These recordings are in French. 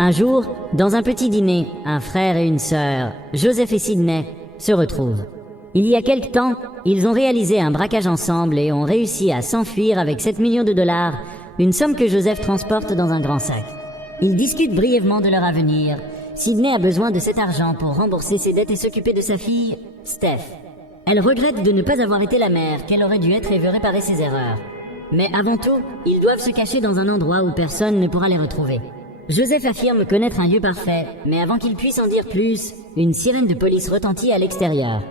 Un jour, dans un petit dîner, un frère et une sœur, Joseph et Sidney, se retrouvent. Il y a quelque temps, ils ont réalisé un braquage ensemble et ont réussi à s'enfuir avec 7 millions de dollars, une somme que Joseph transporte dans un grand sac. Ils discutent brièvement de leur avenir. Sidney a besoin de cet argent pour rembourser ses dettes et s'occuper de sa fille, Steph. Elle regrette de ne pas avoir été la mère qu'elle aurait dû être et veut réparer ses erreurs. Mais avant tout, ils doivent se cacher dans un endroit où personne ne pourra les retrouver. Joseph affirme connaître un lieu parfait, mais avant qu'il puisse en dire plus, une sirène de police retentit à l'extérieur.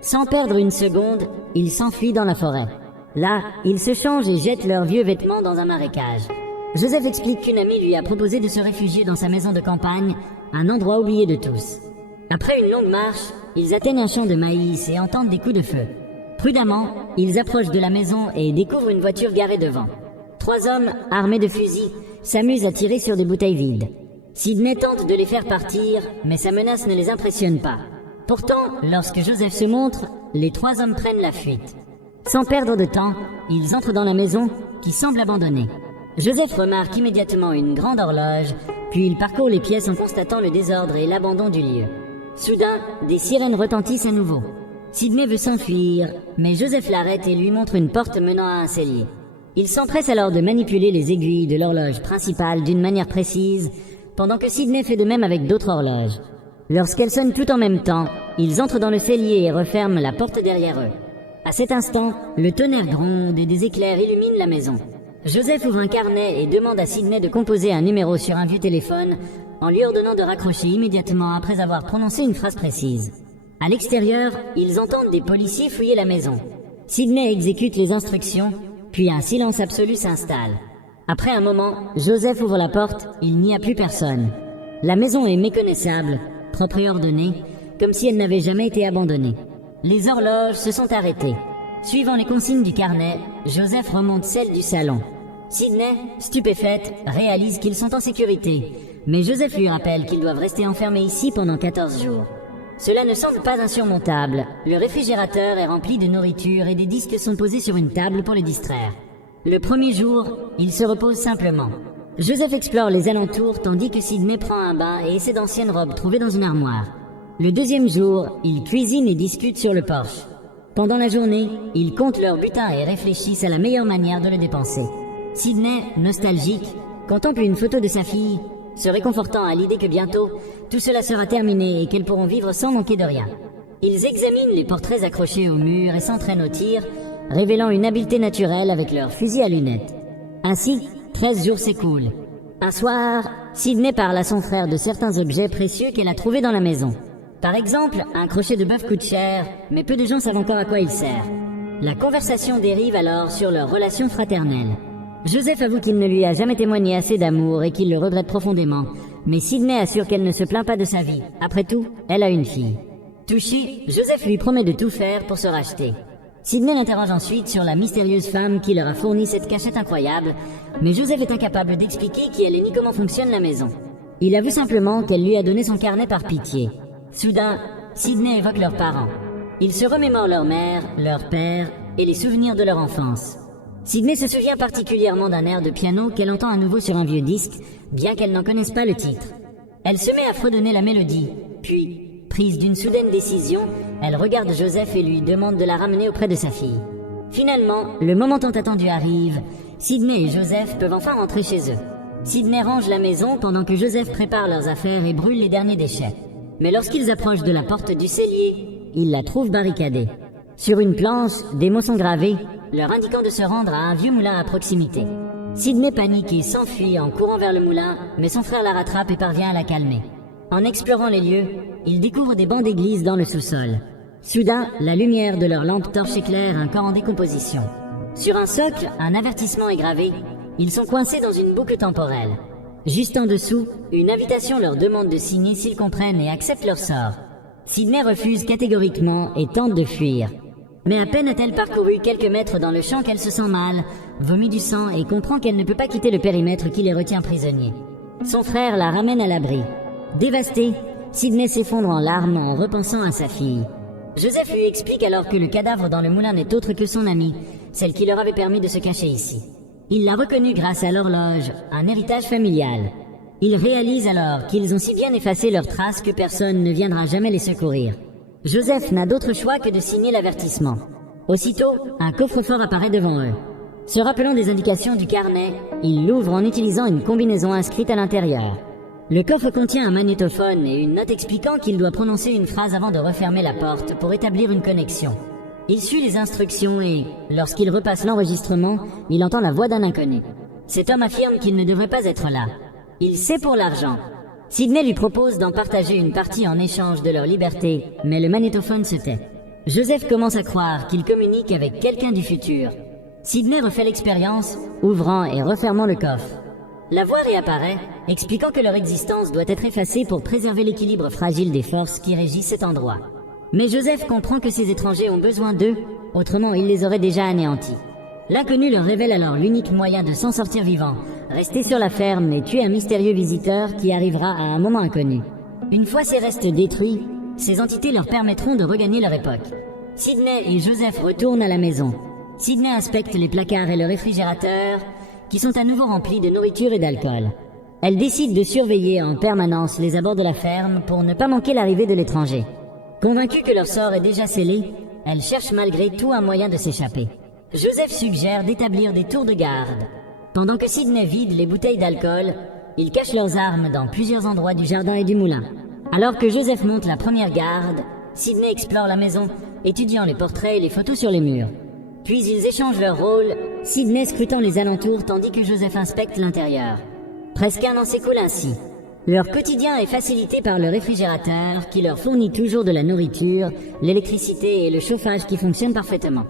Sans perdre une seconde, ils s'enfuient dans la forêt. Là, ils se changent et jettent leurs vieux vêtements dans un marécage. Joseph explique qu'une amie lui a proposé de se réfugier dans sa maison de campagne, un endroit oublié de tous. Après une longue marche, ils atteignent un champ de maïs et entendent des coups de feu. Prudemment, ils approchent de la maison et découvrent une voiture garée devant. 3 hommes, armés de fusils, s'amusent à tirer sur des bouteilles vides. Sidney tente de les faire partir, mais sa menace ne les impressionne pas. Pourtant, lorsque Joseph se montre, les 3 hommes prennent la fuite. Sans perdre de temps, ils entrent dans la maison, qui semble abandonnée. Joseph remarque immédiatement une grande horloge, puis il parcourt les pièces en constatant le désordre et l'abandon du lieu. Soudain, des sirènes retentissent à nouveau. Sidney veut s'enfuir, mais Joseph l'arrête et lui montre une porte menant à un cellier. Il s'empresse alors de manipuler les aiguilles de l'horloge principale d'une manière précise, pendant que Sidney fait de même avec d'autres horloges. Lorsqu'elles sonnent toutes en même temps, ils entrent dans le cellier et referment la porte derrière eux. À cet instant, le tonnerre gronde et des éclairs illuminent la maison. Joseph ouvre un carnet et demande à Sidney de composer un numéro sur un vieux téléphone, en lui ordonnant de raccrocher immédiatement après avoir prononcé une phrase précise. À l'extérieur, ils entendent des policiers fouiller la maison. Sidney exécute les instructions, puis un silence absolu s'installe. Après un moment, Joseph ouvre la porte, il n'y a plus personne. La maison est méconnaissable, propre et ordonnée, comme si elle n'avait jamais été abandonnée. Les horloges se sont arrêtées. Suivant les consignes du carnet, Joseph remonte celle du salon. Sidney, stupéfaite, réalise qu'ils sont en sécurité, mais Joseph lui rappelle qu'ils doivent rester enfermés ici pendant 14 jours. Cela ne semble pas insurmontable. Le réfrigérateur est rempli de nourriture et des disques sont posés sur une table pour les distraire. Le premier jour, il se repose simplement. Joseph explore les alentours tandis que Sidney prend un bain et essaie d'anciennes robes trouvées dans une armoire. Le deuxième jour, ils cuisinent et discutent sur le porche. Pendant la journée, ils comptent leur butin et réfléchissent à la meilleure manière de le dépenser. Sidney, nostalgique, contemple une photo de sa fille, se réconfortant à l'idée que bientôt, tout cela sera terminé et qu'elles pourront vivre sans manquer de rien. Ils examinent les portraits accrochés au mur et s'entraînent au tir, révélant une habileté naturelle avec leurs fusils à lunettes. Ainsi, 13 jours s'écoulent. Un soir, Sidney parle à son frère de certains objets précieux qu'elle a trouvés dans la maison. Par exemple, un crochet de bœuf coûte cher, mais peu de gens savent encore à quoi il sert. La conversation dérive alors sur leur relation fraternelle. Joseph avoue qu'il ne lui a jamais témoigné assez d'amour et qu'il le regrette profondément, mais Sidney assure qu'elle ne se plaint pas de sa vie. Après tout, elle a une fille. Touché, Joseph lui promet de tout faire pour se racheter. Sidney l'interroge ensuite sur la mystérieuse femme qui leur a fourni cette cachette incroyable, mais Joseph est incapable d'expliquer qui elle est ni comment fonctionne la maison. Il avoue simplement qu'elle lui a donné son carnet par pitié. Soudain, Sidney évoque leurs parents. Ils se remémorent leur mère, leur père et les souvenirs de leur enfance. Sidney se souvient particulièrement d'un air de piano qu'elle entend à nouveau sur un vieux disque, bien qu'elle n'en connaisse pas le titre. Elle se met à fredonner la mélodie, puis, prise d'une soudaine décision, elle regarde Joseph et lui demande de la ramener auprès de sa fille. Finalement, le moment tant attendu arrive. Sidney et Joseph peuvent enfin rentrer chez eux. Sidney range la maison pendant que Joseph prépare leurs affaires et brûle les derniers déchets. Mais lorsqu'ils approchent de la porte du cellier, ils la trouvent barricadée. Sur une planche, des mots sont gravés, leur indiquant de se rendre à un vieux moulin à proximité. Sidney panique et s'enfuit en courant vers le moulin, mais son frère la rattrape et parvient à la calmer. En explorant les lieux, ils découvrent des bancs d'église dans le sous-sol. Soudain, la lumière de leur lampe torche éclaire un corps en décomposition. Sur un socle, un avertissement est gravé. Ils sont coincés dans une boucle temporelle. Juste en dessous, une invitation leur demande de signer s'ils comprennent et acceptent leur sort. Sidney refuse catégoriquement et tente de fuir. Mais à peine a-t-elle parcouru quelques mètres dans le champ qu'elle se sent mal, vomit du sang et comprend qu'elle ne peut pas quitter le périmètre qui les retient prisonniers. Son frère la ramène à l'abri. Dévastée, Sidney s'effondre en larmes en repensant à sa fille. Joseph lui explique alors que le cadavre dans le moulin n'est autre que son amie, celle qui leur avait permis de se cacher ici. Il l'a reconnue grâce à l'horloge, un héritage familial. Ils réalisent alors qu'ils ont si bien effacé leurs traces que personne ne viendra jamais les secourir. Joseph n'a d'autre choix que de signer l'avertissement. Aussitôt, un coffre-fort apparaît devant eux. Se rappelant des indications du carnet, il l'ouvre en utilisant une combinaison inscrite à l'intérieur. Le coffre contient un magnétophone et une note expliquant qu'il doit prononcer une phrase avant de refermer la porte pour établir une connexion. Il suit les instructions et, lorsqu'il repasse l'enregistrement, il entend la voix d'un inconnu. Cet homme affirme qu'il ne devrait pas être là. Il sait pour l'argent. Sidney lui propose d'en partager une partie en échange de leur liberté, mais le magnétophone se tait. Joseph commence à croire qu'il communique avec quelqu'un du futur. Sidney refait l'expérience, ouvrant et refermant le coffre. La voix réapparaît, expliquant que leur existence doit être effacée pour préserver l'équilibre fragile des forces qui régissent cet endroit. Mais Joseph comprend que ces étrangers ont besoin d'eux, autrement il les aurait déjà anéantis. L'inconnu leur révèle alors l'unique moyen de s'en sortir vivant, rester sur la ferme et tuer un mystérieux visiteur qui arrivera à un moment inconnu. Une fois ces restes détruits, ces entités leur permettront de regagner leur époque. Sidney et Joseph retournent à la maison. Sidney inspecte les placards et le réfrigérateur, qui sont à nouveau remplis de nourriture et d'alcool. Elle décide de surveiller en permanence les abords de la ferme pour ne pas manquer l'arrivée de l'étranger. Convaincue que leur sort est déjà scellé, elle cherche malgré tout un moyen de s'échapper. Joseph suggère d'établir des tours de garde. Pendant que Sidney vide les bouteilles d'alcool, ils cachent leurs armes dans plusieurs endroits du jardin et du moulin. Alors que Joseph monte la première garde, Sidney explore la maison, étudiant les portraits et les photos sur les murs. Puis ils échangent leurs rôles, Sidney scrutant les alentours tandis que Joseph inspecte l'intérieur. Presque un an s'écoule ainsi. Leur quotidien est facilité par le réfrigérateur qui leur fournit toujours de la nourriture, l'électricité et le chauffage qui fonctionnent parfaitement.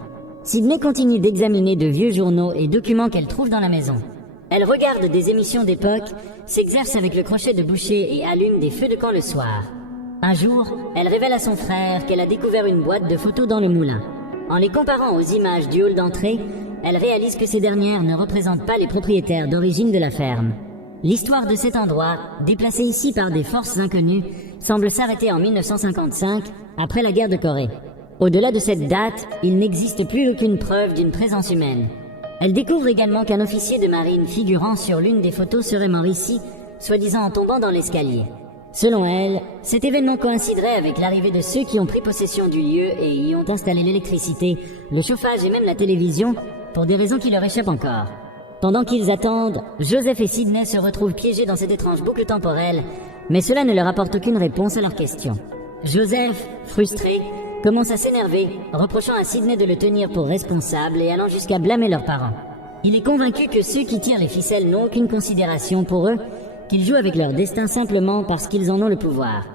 Sidney continue d'examiner de vieux journaux et documents qu'elle trouve dans la maison. Elle regarde des émissions d'époque, s'exerce avec le crochet de boucher et allume des feux de camp le soir. Un jour, elle révèle à son frère qu'elle a découvert une boîte de photos dans le moulin. En les comparant aux images du hall d'entrée, elle réalise que ces dernières ne représentent pas les propriétaires d'origine de la ferme. L'histoire de cet endroit, déplacé ici par des forces inconnues, semble s'arrêter en 1955, après la guerre de Corée. Au-delà de cette date, il n'existe plus aucune preuve d'une présence humaine. Elle découvre également qu'un officier de marine figurant sur l'une des photos serait mort ici, soi-disant en tombant dans l'escalier. Selon elle, cet événement coïnciderait avec l'arrivée de ceux qui ont pris possession du lieu et y ont installé l'électricité, le chauffage et même la télévision, pour des raisons qui leur échappent encore. Pendant qu'ils attendent, Joseph et Sidney se retrouvent piégés dans cette étrange boucle temporelle, mais cela ne leur apporte aucune réponse à leurs questions. Joseph, frustré, commence à s'énerver, reprochant à Sidney de le tenir pour responsable et allant jusqu'à blâmer leurs parents. Il est convaincu que ceux qui tirent les ficelles n'ont aucune considération pour eux, qu'ils jouent avec leur destin simplement parce qu'ils en ont le pouvoir.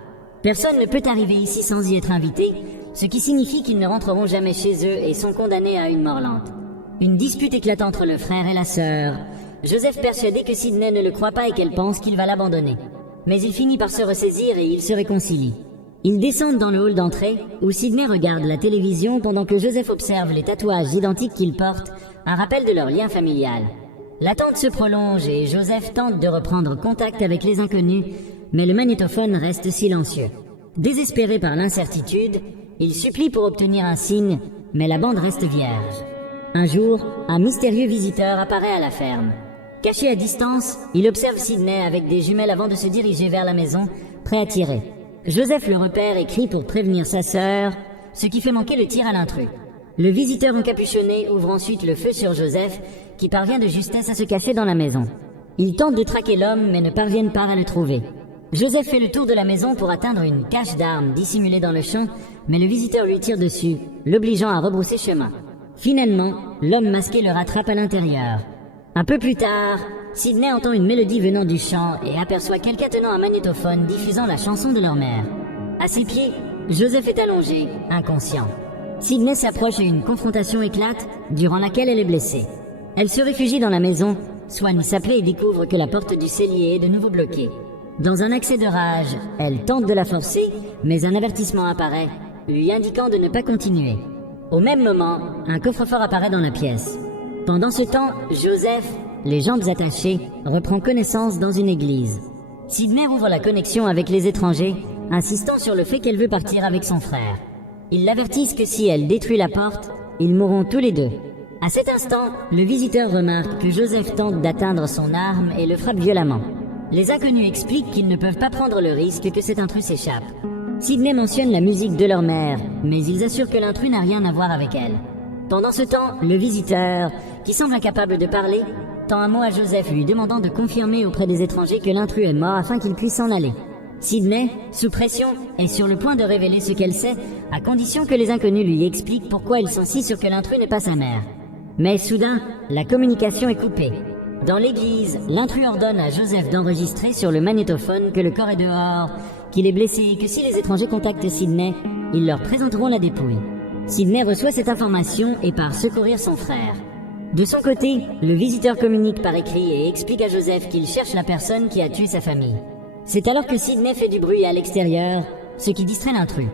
Personne ne peut arriver ici sans y être invité, ce qui signifie qu'ils ne rentreront jamais chez eux et sont condamnés à une mort lente. Une dispute éclate entre le frère et la sœur. Joseph persuadé que Sidney ne le croit pas et qu'elle pense qu'il va l'abandonner. Mais il finit par se ressaisir et ils se réconcilient. Ils descendent dans le hall d'entrée, où Sidney regarde la télévision pendant que Joseph observe les tatouages identiques qu'ils portent, un rappel de leur lien familial. L'attente se prolonge et Joseph tente de reprendre contact avec les inconnus, mais le magnétophone reste silencieux. Désespéré par l'incertitude, il supplie pour obtenir un signe, mais la bande reste vierge. Un jour, un mystérieux visiteur apparaît à la ferme. Caché à distance, il observe Sidney avec des jumelles avant de se diriger vers la maison, prêt à tirer. Joseph le repère et crie pour prévenir sa sœur, ce qui fait manquer le tir à l'intrus. Le visiteur encapuchonné ouvre ensuite le feu sur Joseph, qui parvient de justesse à se cacher dans la maison. Ils tentent de traquer l'homme, mais ne parviennent pas à le trouver. Joseph fait le tour de la maison pour atteindre une cache d'armes dissimulée dans le champ, mais le visiteur lui tire dessus, l'obligeant à rebrousser chemin. Finalement, l'homme masqué le rattrape à l'intérieur. Un peu plus tard, Sidney entend une mélodie venant du champ et aperçoit quelqu'un tenant un magnétophone diffusant la chanson de leur mère. À ses pieds, Joseph est allongé, inconscient. Sidney s'approche et une confrontation éclate, durant laquelle elle est blessée. Elle se réfugie dans la maison, soigne sa plaie et découvre que la porte du cellier est de nouveau bloquée. Dans un accès de rage, elle tente de la forcer, mais un avertissement apparaît, lui indiquant de ne pas continuer. Au même moment, un coffre-fort apparaît dans la pièce. Pendant ce temps, Joseph, les jambes attachées, reprend connaissance dans une église. Sidney ouvre la connexion avec les étrangers, insistant sur le fait qu'elle veut partir avec son frère. Ils l'avertissent que si elle détruit la porte, ils mourront tous les deux. À cet instant, le visiteur remarque que Joseph tente d'atteindre son arme et le frappe violemment. Les inconnus expliquent qu'ils ne peuvent pas prendre le risque que cet intrus s'échappe. Sydney mentionne la musique de leur mère, mais ils assurent que l'intrus n'a rien à voir avec elle. Pendant ce temps, le visiteur, qui semble incapable de parler, tend un mot à Joseph lui demandant de confirmer auprès des étrangers que l'intrus est mort afin qu'il puisse s'en aller. Sydney, sous pression, est sur le point de révéler ce qu'elle sait, à condition que les inconnus lui expliquent pourquoi ils sont si sûrs que l'intrus n'est pas sa mère. Mais soudain, la communication est coupée. Dans l'église, l'intrus ordonne à Joseph d'enregistrer sur le magnétophone que le corps est dehors, qu'il est blessé et que si les étrangers contactent Sydney, ils leur présenteront la dépouille. Sydney reçoit cette information et part secourir son frère. De son côté, le visiteur communique par écrit et explique à Joseph qu'il cherche la personne qui a tué sa famille. C'est alors que Sydney fait du bruit à l'extérieur, ce qui distrait l'intrus.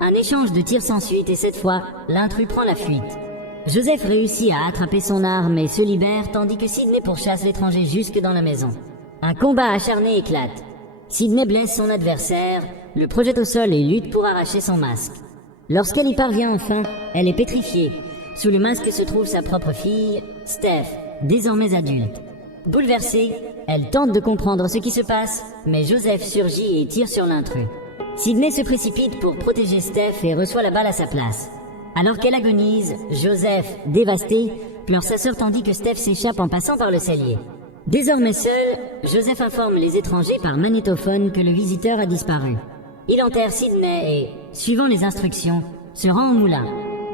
Un échange de tirs s'ensuit et cette fois, l'intrus prend la fuite. Joseph réussit à attraper son arme et se libère tandis que Sydney pourchasse l'étranger jusque dans la maison. Un combat acharné éclate. Sydney blesse son adversaire, le projette au sol et lutte pour arracher son masque. Lorsqu'elle y parvient enfin, elle est pétrifiée. Sous le masque se trouve sa propre fille, Steph, désormais adulte. Bouleversée, elle tente de comprendre ce qui se passe, mais Joseph surgit et tire sur l'intrus. Sydney se précipite pour protéger Steph et reçoit la balle à sa place. Alors qu'elle agonise, Joseph, dévasté, pleure sa sœur tandis que Steph s'échappe en passant par le cellier. Désormais seul, Joseph informe les étrangers par magnétophone que le visiteur a disparu. Il enterre Sydney et, suivant les instructions, se rend au moulin.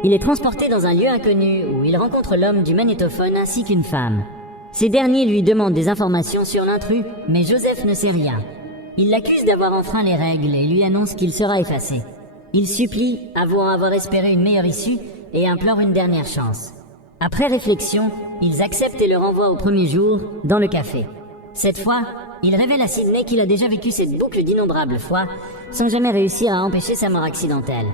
Il est transporté dans un lieu inconnu où il rencontre l'homme du magnétophone ainsi qu'une femme. Ces derniers lui demandent des informations sur l'intrus, mais Joseph ne sait rien. Il l'accuse d'avoir enfreint les règles et lui annonce qu'il sera effacé. Il supplie, avouant avoir espéré une meilleure issue, et implore une dernière chance. Après réflexion, ils acceptent et le renvoient au premier jour, dans le café. Cette fois, il révèle à Sydney qu'il a déjà vécu cette boucle d'innombrables fois, sans jamais réussir à empêcher sa mort accidentelle.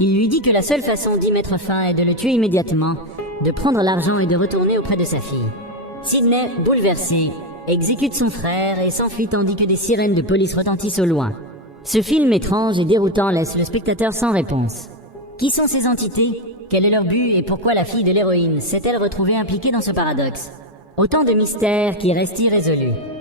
Il lui dit que la seule façon d'y mettre fin est de le tuer immédiatement, de prendre l'argent et de retourner auprès de sa fille. Sydney, bouleversée, exécute son frère et s'enfuit tandis que des sirènes de police retentissent au loin. Ce film étrange et déroutant laisse le spectateur sans réponse. Qui sont ces entités? Quel est leur but et pourquoi la fille de l'héroïne s'est-elle retrouvée impliquée dans ce paradoxe? Autant de mystères qui restent irrésolus.